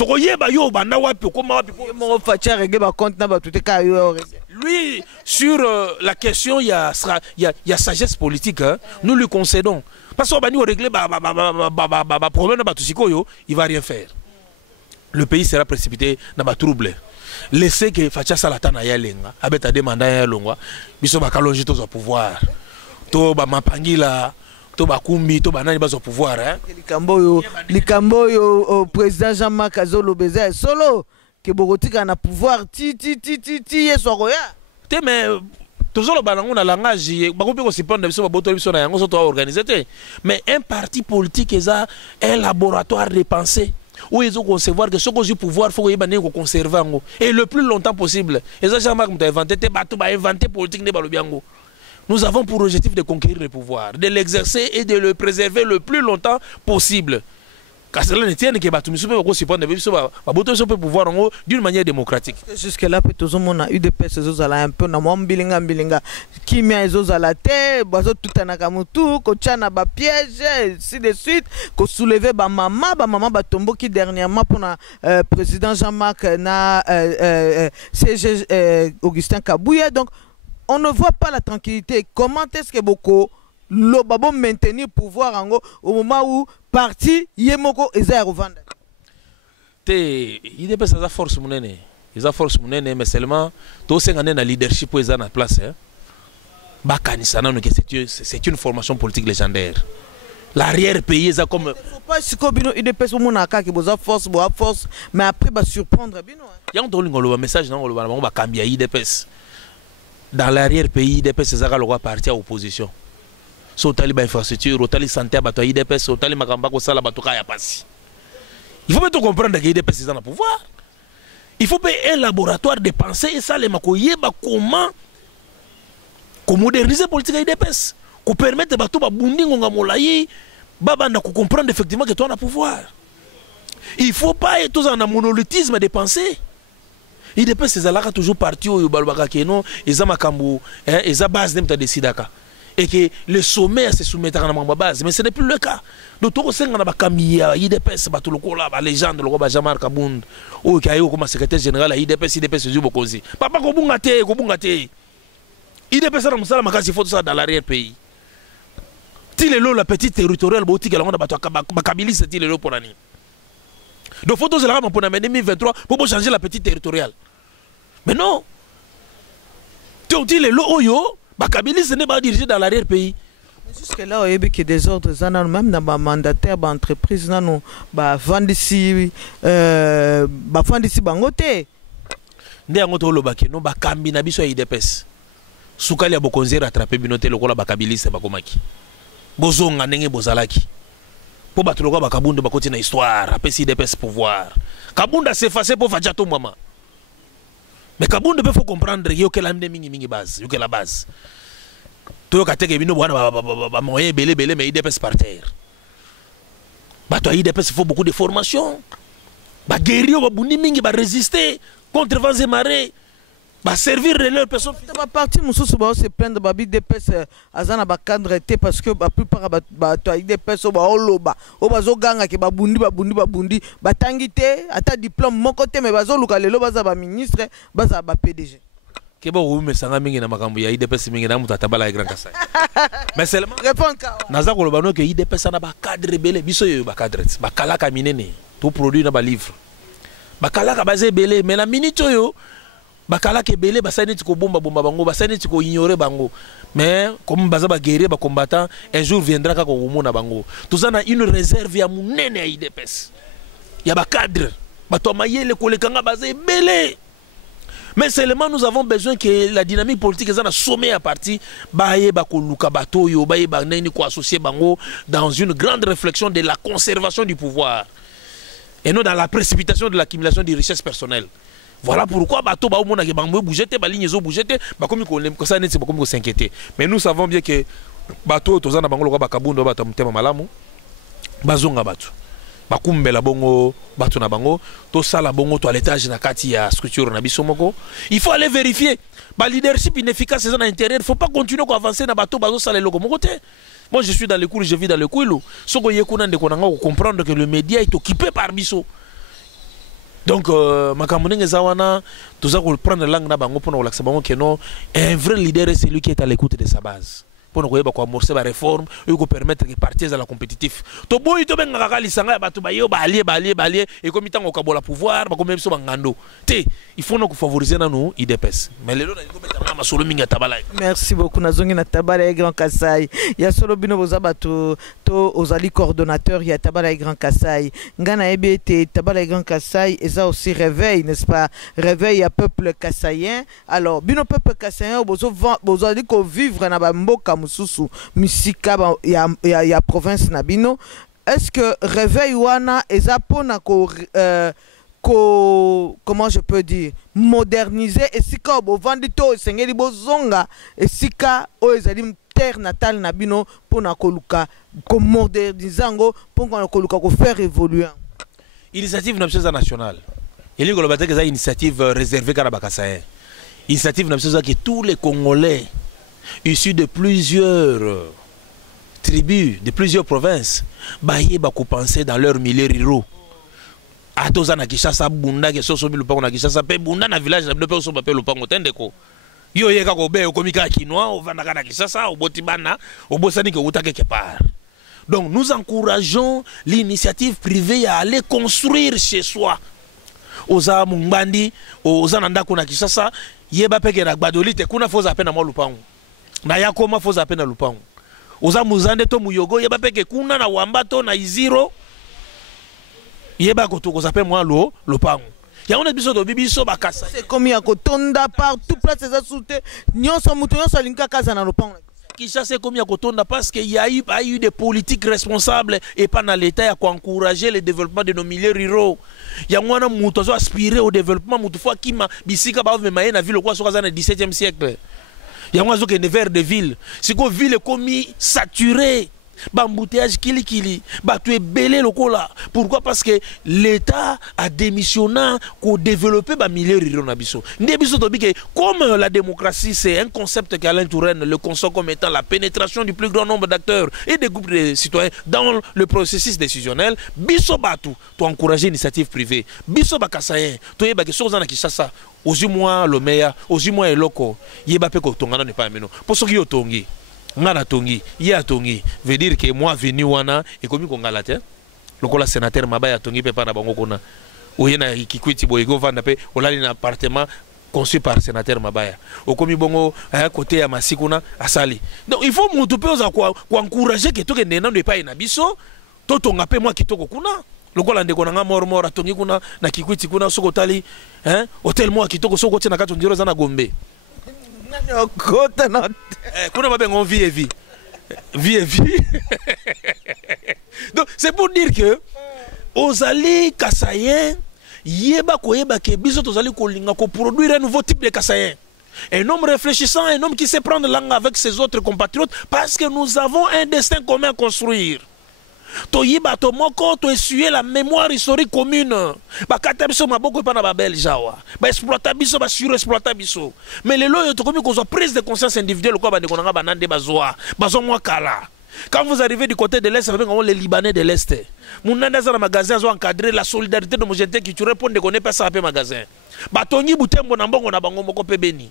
Lui, sur la question, il y a sagesse politique, hein, nous lui concédons. Parce qu'on va nous régler problème, il ne va rien faire. Le pays sera précipité dans le trouble. Laissez que Fatia Salatana Yalenga, avec ta demande à Yalongwa, ils va calonge au pouvoir. Toba Mapangila. Toba kumbi toba nani bazo pouvoir hein likambo yo président Jean-Marc Azolo Beza solo que bogotika na pouvoir ti yesoya te mais toujours banango na langage bakopi ko sipanda biso baboto biso na yango so to organiser te mais un parti politique eza un laboratoire de pensée où ils ont concevoir que ce qu'on a pouvoir faut que conserver et le plus longtemps possible et ça Jean-Marc m'a inventé te bato ba inventer politique ne balobiango nous avons pour objectif de conquérir le pouvoir, de l'exercer et de le préserver le plus longtemps possible. Car cela ne tient que pouvoir d'une manière démocratique. Jusque-là, on a eu des personnes un peu bilinga, qui met à la tête, tout en akamutu, kochana ba piège, ainsi de suite, ko soulever ba maman ba tombo qui dernièrement pour le président Jean-Marc na CG Augustin Kabouya. Donc, on ne voit pas la tranquillité. Comment est-ce que beaucoup le babo maintenir pouvoir en au moment où parti yemoko eza revendre il dépend de sa force monene mais seulement to sengane na leadership eza na place hein bakanisa nanu que c'est une formation politique légendaire. L'arrière pays eza comme faut pas siko bino idps mona ka ki boza force mais après ba surprendre bino yang to lingolo message na ngolo ba kambia idps dans l'arrière pays idps eza ka lokwa parti à opposition. So tali ba infrastructure, tali santé bato IDPS, tali makamba ko sala bato kaya pasi. Il faut bien comprendre que IDPS est dans le pouvoir. Il faut un laboratoire de pensée et ça les makoyeba comment moderniser la politique IDPS, qu'on permette bato ba bundi ngonga molayi babanda ko comprendre effectivement que toi on a pouvoir. Il faut pas être dans un monolithisme de pensée. IDPS c'est là toujours parti au balbaka keno, eza makambo, eza base dem ta décidaka. Et que le sommet se soumettre à la base. Mais ce n'est plus le cas. Donc, tout ce qu'on a cambié, IDPS, la légende, le roi Jamar Kabound, ou qui a eu comme secrétaire général, IDPS, Zubokozi. Papa Kobungate. IDPS, il faut ça dans l'arrière-pays. Tilelo, la petite territoriale, boutique, elle a Kabili, c'est Tilelo pour l'année. Donc, il faut que pour l'année 2023 pour changer la petite territoriale. Mais non. Tilelo, Oyo. Bakabili ce n'est pas dirigé dans l'arrière-pays. Jusque là, il y a des ordres, même dans les mandataires, les entreprises, les vendisi bangote. Ndé angoto lobaki no bakambi na biso IDPS. Sukali ya bokonzi rattraper binote lokola bakabili se bakomaki. Bozonga ndenge bozalaki. Po bato lokola bakabunde bakoti na histoire, apesi IDPS pouvoir. Kabunda s'effacer pour fajato mama. Mais Kabunda peut faut comprendre qu'il y a une base, il y a la base. Tout le monde a des moyens belé mais IDPS par terre. IDPS il faut beaucoup de formation. Bah guerrier va buniming va résister contre vents et marées. Va servir de leur personne. Ma partie mususu se plaindre babi IDPS azana ba cadre parce que la plupart ba IDPS ba oloba o bazo ganga ke ba bundi batangite ata diplôme mon côté mais bazo luka lelo baza ba ministre baza ba PDG. Que bon me sanga mingi na makambo ya IDPS mingi na muta tabala Grand Kassai. Mais seulement répond ka. Naza ko lobano ke IDPS na ba cadre belé biso yo ba cadre ba kala ka minene tout produit na ba livre. Ba kala ka bazé belé mais la minute yo bakala ke belé basani tiko bomba bango basani tiko ignorer bango mais comme baza ba guerrier ba combattant un jour viendra ka ko mona bango tout ça na une réserve ya munene ya IDPS ya ba cadre bato mayele ko le kanga bazé belé mais seulement nous avons besoin que la dynamique politique ezana sommet à partir baye ba ko luka bato yo baye ba neni ko associer bango dans une grande réflexion de la conservation du pouvoir et non dans la précipitation de l'accumulation des richesses personnelles. Voilà pourquoi bateau ba omona ke bango bougeté ba ligne zo bougeté ba komi ko ça net c'est ba komi ko s'inquiéter mais nous savons bien que bateau tozana bango lokwa bakabundo ba tamtema malamu bazonga batu bakumbela bongo batu na bango to sala bongo to à l'étage na kati ya structure na biso moko il faut aller vérifier ba leadership inefficace à l'intérieur. Il faut pas continuer à avancer na bateau bazo sala loko moko te. Moi je suis dans les cours, je vis dans le Kouilou soko yekuna ndeko nanga comprendre que le média est occupé par biso. Donc, Makamoning Zawana, tout ça pour prendre la langue pour nous l'accepter que non, un vrai leader c'est celui qui est à l'écoute de sa base. Pour nous amorcer la réforme et nous permettre de partir dans la compétitif. To boy to ben ngakali sanga ba to bayo ba allié et comme tant au la pouvoir ba comme so bangando. Té, il faut nous favoriser na nous IDPS. Mais les autres ko beta ma solo minga tabala. Merci beaucoup nazongi na tabala Grand Kassai. Ya solo bino bozaba to ozali coordonnateur ya tabala Grand Kassai. Ngana ebete tabala Grand Kassai et ça aussi réveil, n'est-ce pas? Réveil à peuple kassaïen. Alors bino peuple kassaïen bozali ko vivre na ba mboka mususu misika ya province nabino. Est-ce que réveil wana eza pona ko comment je peux dire, moderniser et si ka bovandito esengeli bozonga et si ka o ezali terre natale na bino pona koluka ko modernizango pona koluka ko faire évoluer. Initiative nationale. Il y a une initiative réservée à Bakassaïen. Initiative nationale que tous les Congolais issus de plusieurs tribus, de plusieurs provinces, baillent bako penser dans leur milieu ruraux. Atoza na Kishasa bunda ke soso bilupango na Kishasa pe bunda na village na bilupango so bape lupango tendeko. Yo yeka ko be komika kinois o vanda na Kishasa o botibana o bosani ke uta quelque part. Donc nous encourageons l'initiative privée à aller construire chez soi. Oza mungbandi oza na ndako na Kishasa yeba peke na gbadolite kuna foza pe na mo lupango. Na yakoma foza pe na lupango. Oza muzande to muyogo yeba peke kuna na wambato na iziro yeba ko to ko s'appelle moi le pang. Ya on a biso do bibiso bakasa. C'est comme ya ko tonda partout place za soute. Nyonso muto nyonso linka kaza na le pang. Kisha c'est comme ya ko tonda parce qu'il y a eu des politiques responsables et pas dans l'état à encourager le développement de nos milieux ruraux. Ya mwana muto zo aspirer au développement muto fois kima bisika ba ve maye na ville quoi so kaza na 17e siècle. Ya mwana zo ke ne vers de ville. Siko ville comme saturée. Bambouteage kili tu es belé le cola. Pourquoi? Parce que l'État a démissionné pour développer ba milieu rural na biso. Comme la démocratie c'est un concept qu'Alain Touraine le conçoit comme étant la pénétration du plus grand nombre d'acteurs et des groupes de citoyens dans le processus décisionnel, biso batu to encourager l'initiative privée. Biso bakasayen to yeba ke soza na Kishasa ozimwa le meya ozimwa eloko yeba pe ko tongana ne pas meno. Pour ce qui otongi ngana tongi ya tongi veut dire que moi venu wana et comme kongala te lokola sénateur mabaya tongi pe pana bango kona oyena kikwiti boyego vanda pe olali na appartement conçu par sénateur mabaya okomi bongo côté ya masikuna asali. Donc il faut mutu pe oza ko encourager que toke nena ne pas na biso to tonga pe moi kitoko kuna lokola ndeko na mor atongi kuna na kikwiti kuna soko tali hotel moi kitoko soko tina kato ndiro za na Gombe. Donc c'est pour dire que Ozali Kassayen yeba koyeba ke biso tozali kolinga ko produire un nouveau type de Kassayen. Un homme réfléchissant, un homme qui sait prendre langue avec ses autres compatriotes parce que nous avons un destin commun à construire. Toyiba to moko to essuyer la mémoire historique commune. Ba katabiso maboko pa na ba beljawa. Ba exploiter biso ba surexploiter biso. Mais les loyo to komi ko zo prise de conscience individuelle ko ba ndeko nga banande bazoa. Bazo mwa kala. Quand vous arrivez du côté de l'Est, vous les Libanais de l'Est. Mounanda za magasin zo encadrer la solidarité de l'homogénéité qui tu réponds de connaître pas ça pe magasin. Ba tongi butembo na mbongo na bango moko pe beni.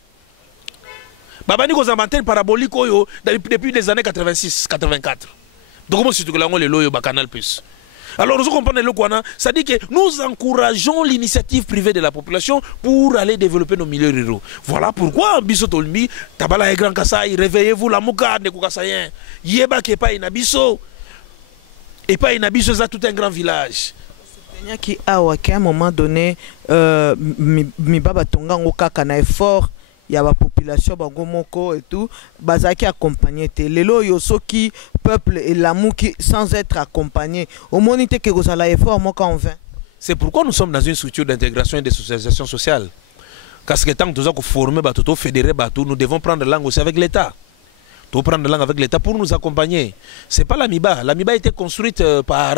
Babani ko za antenne parabolique oyo depuis les années 86-84. Donc, comment c'est que les loyaux Canal Plus. Alors, nous comprenons le quoi, ça dit que nous encourageons l'initiative privée de la population pour aller développer nos milieux ruraux. Voilà pourquoi, Bissotolmi, Tabala et Grand Kassai, réveillez-vous, la mouka de Koukasayen, Yeba qui est pas inabiso, et pas inabiso, c'est tout un grand village. Qui a à un moment donné, mi baba tonga ngokaka na effort. Il y a la population bangomoko et tout bazaki accompagné te lelo yosoki peuple et l'amour qui sans être accompagné au monité que vous allez effort moi quand on vient. C'est pourquoi nous sommes dans une structure d'intégration et de socialisation sociale. Parce que tant que nous avons formé bateau fédéré bateau nous devons prendre langue aussi avec l'État. Pour prendre langue avec l'État pour nous accompagner. C'est pas l'Amiba. L'Amiba a été construite par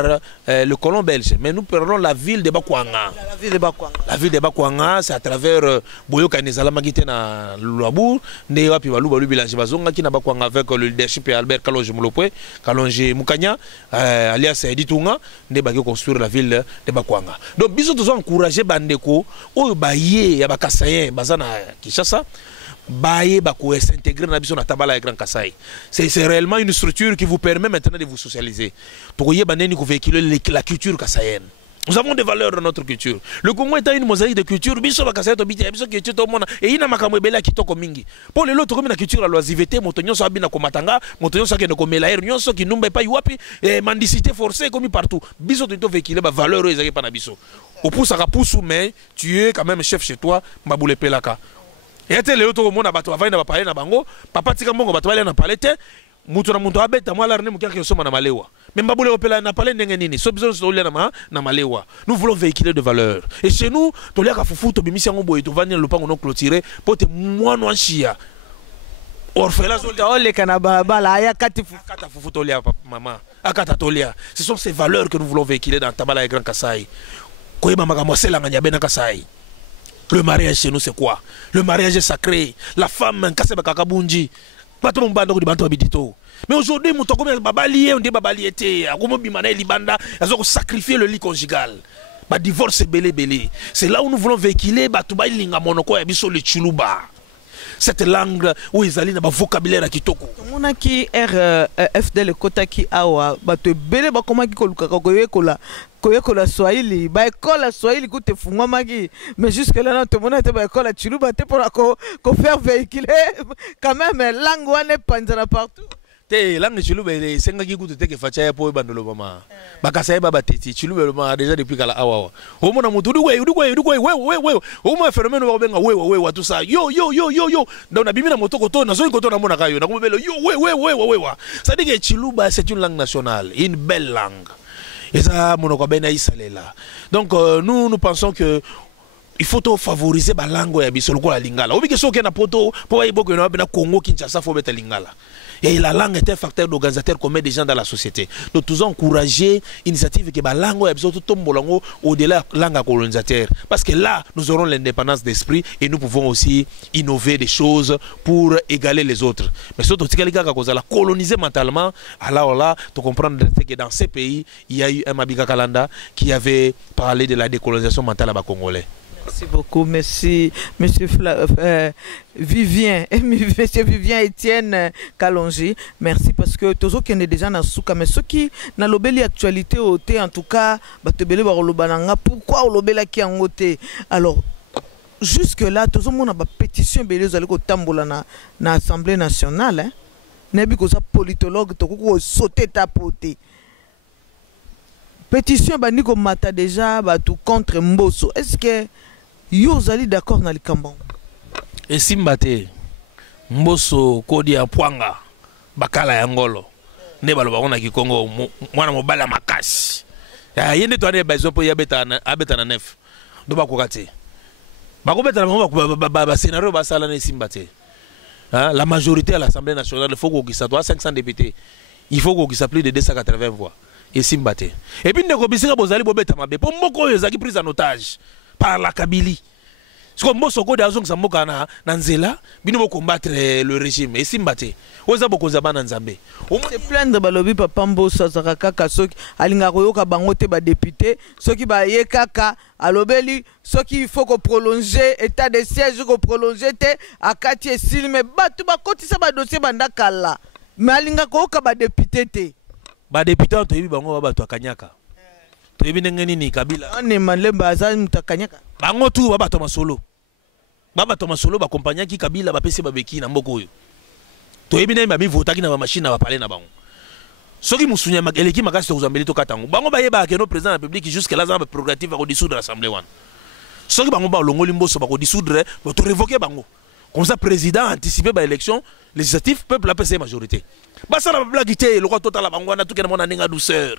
le colon belge. Mais nous prenons la ville de Bakwanga. La ville de Bakwanga. La ville de Bakwanga, c'est à travers Boyoka Nezala Magite na Luabour, Newa Pibalou Balou Bilange Bazonga qui na Bakwanga avec le leadership et Albert Kalonge Moulopwe, Kalonge Mukanya, alias Editunga, ne bagi construire la ville de Bakwanga. Donc bisous tous encourager Bandeko, ou Baye, Yabakasayen, Bazana Kishasa. Baye bako s'intégrer dans la biso na tabala et Grand Kassai. C'est réellement une structure qui vous permet maintenant de vous socialiser. Tokoye baneni ko véhiculer la culture kassayenne. Nous avons des valeurs dans notre culture. Le Congo est une mosaïque de culture. Biso bakasai to biti biso culture to mona et ina makamwe bela kitoko mingi. Pour les autres comme la culture la loisiveté, motonyo so abina ko matanga, motonyo so ke no ko melaer, nyonso ki numba pa yuapi mendicité forcée comme partout. Biso to véhiculer ba valeur ezaki pa na biso. Au pousse à poussou mais tu es quand même chef chez toi, maboule pelaka. Et à tel autre monde abato avai na parler na bango, papa tika mbongo bato bale na parler te, mutu na mutu abeta moi la rene mukia ke soma na malewa. Mais Mbaboule Opela n'a pas les nengenini. Nous voulons véhiculer de valeurs. Et chez nous, Tolia Kafoufou, Tobimisi Angobo et Tovani le pan clôturé pour te moi non chia. Orphelin les canabala, la yakati Foufou Tolia, maman. Akata Tolia. Ce sont ces valeurs que nous voulons véhiculer dans Tabala et Grand Kassai. Koyema Magamose la Nganyabena Kassai. Le mariage chez nous, c'est quoi? Le mariage est sacré. La femme, Kasseba Kakabunji. Pas tout le monde qui est mais aujourd'hui, on dit babali était, ils ont sacrifié le lit conjugal. Bah divorce c'est belé. C'est là où nous voulons véhiculer bah tout linga monoko ya biso le chuluba. Cette langue où ils allaient dans vocabulaire à kitoko. On a qui FDL kota ki awa bah te belé bah comment qui koluka koyekola swahili bah école swahili koute fungwa magi mais jusque là non tout le monde était bah école chuluba te pour ko faire véhiculer quand même langue wane panzana partout. Te langue chilube les senga ki kutu teke facha po bandolo mama bakasa baba teti chilube ma déjà depuis kala awa o mona mutu we o mo phénomène o benga we tout ça yo donc na bimi na motoko to na zo ko to na mona kayo na ko belo yo we ça dit que chiluba c'est une langue nationale, une belle langue et ça monoko bena isalela. Donc nous pensons que il faut favoriser la langue ya biso lokola lingala. Obi ke soke na poto po ay boko na Congo Kinshasa faut mettre lingala. Et la langue est un facteur d'organisateur commun des gens dans la société. Donc, nous encourager l'initiative que la langue est au-delà de la langue colonisateur. Parce que là, nous aurons l'indépendance d'esprit et nous pouvons aussi innover des choses pour égaler les autres. Mais surtout, si quelqu'un a colonisé mentalement, alors là, tu comprends que dans ces pays, il y a eu un Mabika Kalanda qui avait parlé de la décolonisation mentale à Congolais. Merci beaucoup, merci Monsieur Vivien Etienne Kalonji. Merci parce que tous ceux qui sont déjà dans souka, mais ceux qui dans l'obéli actualité ôté en tout cas, pourquoi l'obéli qui en ôté? Alors jusque là, tout le monde a pétition belé au tambola na Assemblée nationale. Hein, n'ebi ko sa politologue to ko sauter tapoter. Pétition baniko mata déjà tout contre Mbosso. Est-ce que vous allez d'accord dans le Cambon? Et Simbate, Mbosso, Kodi Apwanga, Bakala Yangolo, Nebalo Barona qui Congo, Mwana Mobala Makasi. Yende to ane bazo po yabeta na nef. Do ba kokate. Ba ko beta na ba scénario ba sala ne Simbate. La majorité à l'Assemblée nationale, il faut qu'on ait 500 députés. Il faut qu'on ait plus de 280 voix. Et Simbate. Et puis, nous avons bozali bobeta mabe. Pour moi, ils ont pris en otage par la Kabylie. Parce que moi, ce que j'ai dit, c'est Nzela, nous combattre le régime. Et Simbate. Oza boko zaba na Nzambe. C'est plein de balobi papa Mbosso Kaka soki alinga koyoka bango te ba député, soki ba ye kaka alobeli soki il faut ko prolonger état de siège ko prolonger te akati esili mais batu ba kotisa ba dossier banda kala. Mais alinga koyoka ba député te. Ba député to yebi bango ba to akanyaka. To yebi ngeni ni Kabila. On est malemba za mutakanyaka. Bango tu ba to masolo. Baba to masolo ba compagnie ki Kabila ba pese ba beki na mboko oyo. To ebina ma bi votaki na machine na ba parler na bango. Soki musunya makeleki makasi to zambeli to katango. Bango ba yeba ke no président de la République jusque là za ba prérogative ko dissoudre l'Assemblée wan. Soki bango ba longoli Mbosso ba ko dissoudre, ba to révoquer bango. Comme ça président anticiper ba élection législative peuple la PC majorité. Ba ça la blaguité le roi total la bango na tout ke na mona ninga douceur.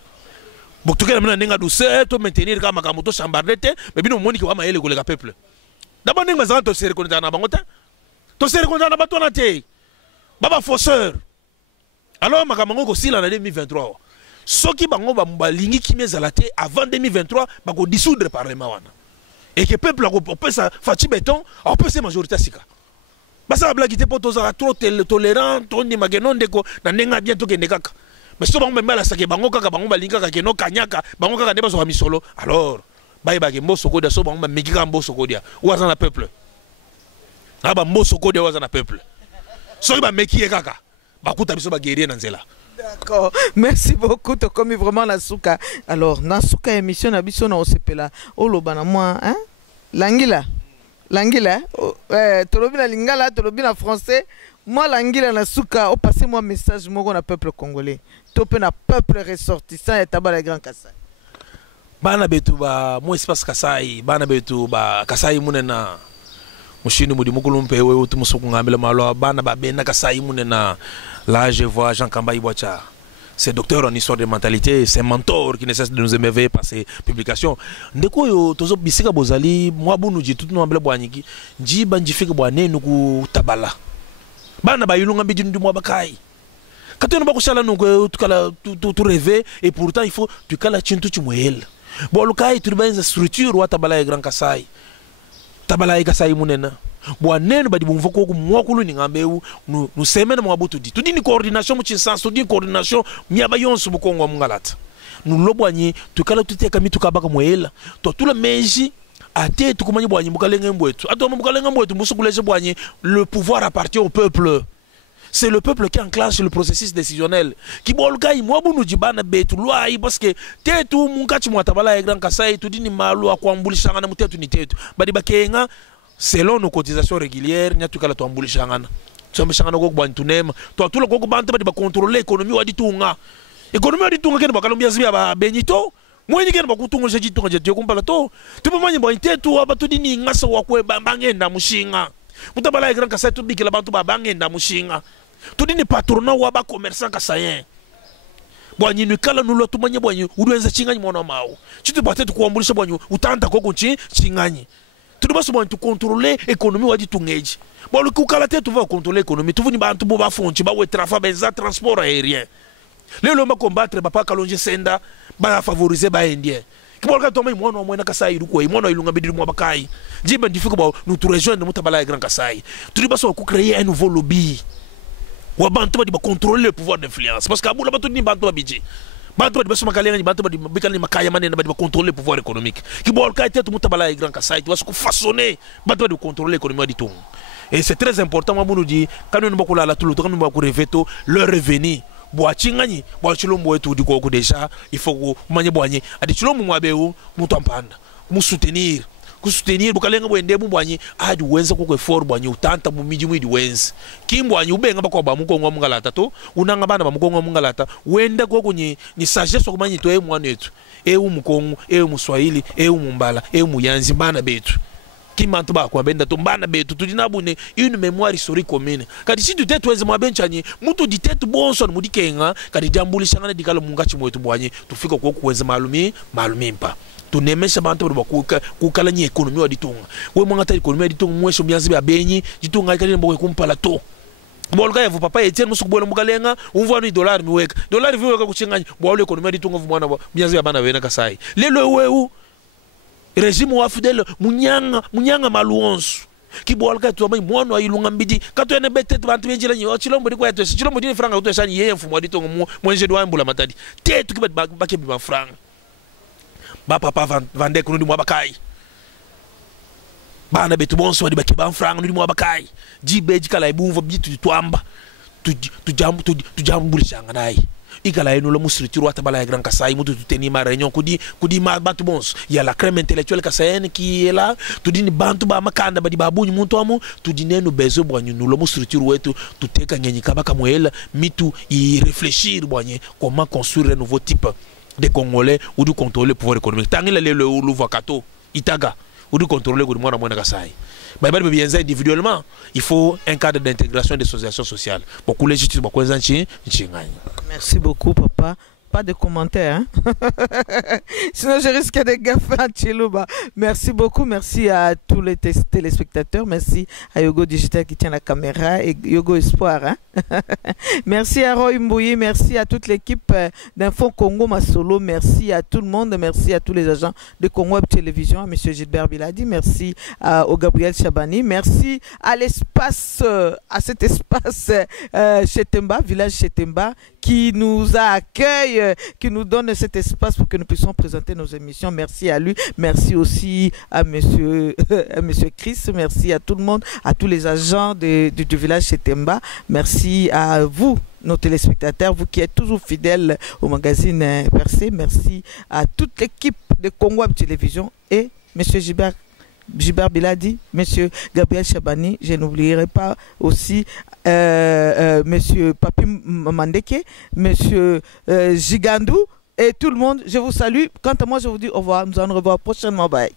Bo tout ke na mona ninga douceur to maintenir ka makamoto chambardete, mais bino moni ki wa mayele ko le peuple. D'abord ninga za to se reconnaître na bango ta. To se reconnaître na ba to na te. Baba fausseur. Alors makamango ko sila na 2023. Soki bango ba lingi kimi zalate avant 2023 ba ko dissoudre le parlement wana. Et que peuple ko pesa fati béton, on peut se majorité sika. Ba ça blague te poto za trop tolérant, to ndi magenon deko na nenga bien to ke nekaka. Mais so bango mbala sake bango kaka bango ba linga ka ke no kanyaka, bango kaka ne ba so misolo. Alors ba ke Mbosso ko da so bango ba mekika Mbosso ko dia. Waza na peuple. Aba Mbosso ko dia waza na peuple. D'accord, merci beaucoup. Tu as commis vraiment la souka. Alors, dans la souka émission, na biso na osepela. Oh lobana moi, hein? Langila, tolobi na lingala, tolobi na français. Moi langila na souka. Oh passez-moi message moi na peuple congolais. Topé na peuple ressortissant et tabala grand Kassai. Bana betu ba mo espace Kassai, bana betu ba Kassai munena. Mushini mudi mukulumpe wewe tumusuku ngambele malo bana babena Kassai munena. Là je vois Jean Kamba Ibwacha. c'est docteur en histoire de mentalité, c'est un mentor qui ne cesse de nous émerveiller par ses publications. Ndeko yo tozo bisika bozali moi bunu ji tout no ambele bwanyiki nji banji fika bwane nuku tabala. Bana ba yulunga bidi ndu mwa bakai. Quand on va kushala nuku tu rêver et pourtant il faut tu kala chintu chimwel. Bon le kai tu benza structure wa tabala e Grand Kasai. Tabala e Kasai munena. Bwanene badi bumvoko ku mwakulu ni ngambeu nu semene mwabutu di tudi ni coordination mu chinsanso tudi coordination myaba yonso bukongo mungalata nu lobwanyi tukala tuteka mitukabaka mwela to tula meji ate tukumanyi bwanyi mukalenga mbwetu ato mukalenga mbwetu musukuleje bwanyi le pouvoir appartient au peuple. C'est le peuple qui enclenche le processus décisionnel. Qui bolga i mwabu nu jibana betu loi parce que tetu munkachi mwatabala e Grand Kasai tudi ni malu akwambulishanga na mutetu ni tetu badi bakenga. Selon nos cotisations régulières, nous avons tout le monde. Nous avons tout le monde. Nous avons tout le monde qui contrôler l'économie. L'économie est tout le monde qui est Benito. Moi, je suis tout le monde qui est tout le monde. Tout le monde qui est tout le monde qui est tout le monde qui est tout le monde qui est tout le monde qui est tout le monde qui est tout le patronat ou les commerçants qui est bwanyi nikala nulo tumanye bwanyi uduenza chinganyi mwana mao. Chitu batete kuambulisha bwanyi utanta koko chinganyi. Tu dois contrôler l'économie ou dit bon le coup tu vas contrôler l'économie tu vas bantu boba fonti ba wetrafa benza transport aérien les lomba combattre ba pa kalonje senda ba favoriser ba indien ki bolka to mai mwana mwana Kasai ruko mwana ilunga bidiri mwa bakai jiba ndifika ba nous te rejoindre mutabala Grand Kasai tu dois créer un nouveau lobby ou bantu ba contrôler le pouvoir d'influence parce que abula batu ni bantu ba biji bantu ba soma kalenga bantu ba bikali makaya manene ba contrôler le pouvoir économique ki bolka tetu mutabala Grand Kasai tu vas façonner bantu ba contrôler l'économie du tout. Et c'est très important moi nous dit quand nous bakula la tout le temps nous bakure reveto le revenu boa chingani boa chilombo etu di ko déjà il faut ko manye boanye adi chilombo mwabeu mutu ampanda mu soutenir bukalenga bwende bwanyi adi wenza ko effort bwanyi utanta mu miji mwidi wenza kimbwanyi ubenga bakwa ba mukongo mungalata to unanga bana ba mukongo mungalata wenda ko kunyi ni sagesse ko manyi to mwanetu mukongo muswahili mumbala muyanzi bana betu kimantu ba kwa benda to bana betu tudinabune une mémoire historique commune kadi si tu tete wenza mwabenchani mutu ditete bonso mudikenga kadi jambulisha ngana dikalo mungachi mwetu bwanyi tufika ko kuwenza malumi mpa tunemesha bantu bakuka kukala ni ekonomi wa ditunga we mwanga ta ekonomi wa ditunga mwesho myanzi ba benyi ditunga ikali mbo kumpala to bolga yevu papa Etienne musu kubona mukalenga umva ni dollar miweka dollar viweka kuchinganya bwale ekonomi wa ditunga mwana myanzi ba bana wena Kasai lelo wewe régime wa fidèle munyanga maluonsu kibolga tu amai mwana wa ilunga mbidi kato ene betete bantu benjira nyi chilombo diko yetu chilombo dini franga to shani yeye mfumo wa ditunga mwenje do ambula matadi tetu kiba bake bi franga ba papa vande kundi mwa bakai bana betu bonso wadi bakiba franga ndi mwa bakai jibe jikala ibumvo bitu twamba tujambulishanga nayi ikala eno lo musritiro atabala Grand Kasai mutu tuteni ma réunion kudi ma bantu bonso ya la crème intellectuelle kasayenne qui est là tudini bantu ba makanda badi babunyi muntu amu tudine no bezo bwanyu no lo musritiro wetu tuteka nyenyi kabaka mwela mitu y réfléchir bwanye comment construire un nouveau type des Congolais ou de contrôler le pouvoir économique. Tant qu'il est le Vakato, Itaga, ou de contrôler le gouvernement de Kasai. Bien individuellement, il faut un cadre d'intégration des associations sociales. Beaucoup légitime, beaucoup Merci beaucoup, papa. Pas de commentaires, hein? Sinon je risque de gaffer à Chiluba. Merci beaucoup, merci à tous les téléspectateurs, merci à Yogo Digital qui tient la caméra et Yogo Espoir, hein? Merci à Roy Mbouyi, merci à toute l'équipe d'Info Congo Masolo, merci à tout le monde, merci à tous les agents de Congo Web Télévision, à M. Gilbert Biladi, merci au Gabriel Chabani, merci à l'espace, à cet espace Chetemba, village Chetemba, qui nous a accueilli, qui nous donne cet espace pour que nous puissions présenter nos émissions. Merci à lui, merci aussi à monsieur Chris, merci à tout le monde, à tous les agents du village Chetemba, merci à vous, nos téléspectateurs, vous qui êtes toujours fidèles au magazine Percé, merci à toute l'équipe de Congo Web Télévision et monsieur Gilbert Biladi, monsieur Gabriel Chabani, je n'oublierai pas aussi monsieur Papi Mandeke, monsieur Gigandou et tout le monde. Je vous salue. Quant à moi, je vous dis au revoir. Nous allons nous revoir prochainement. Bye.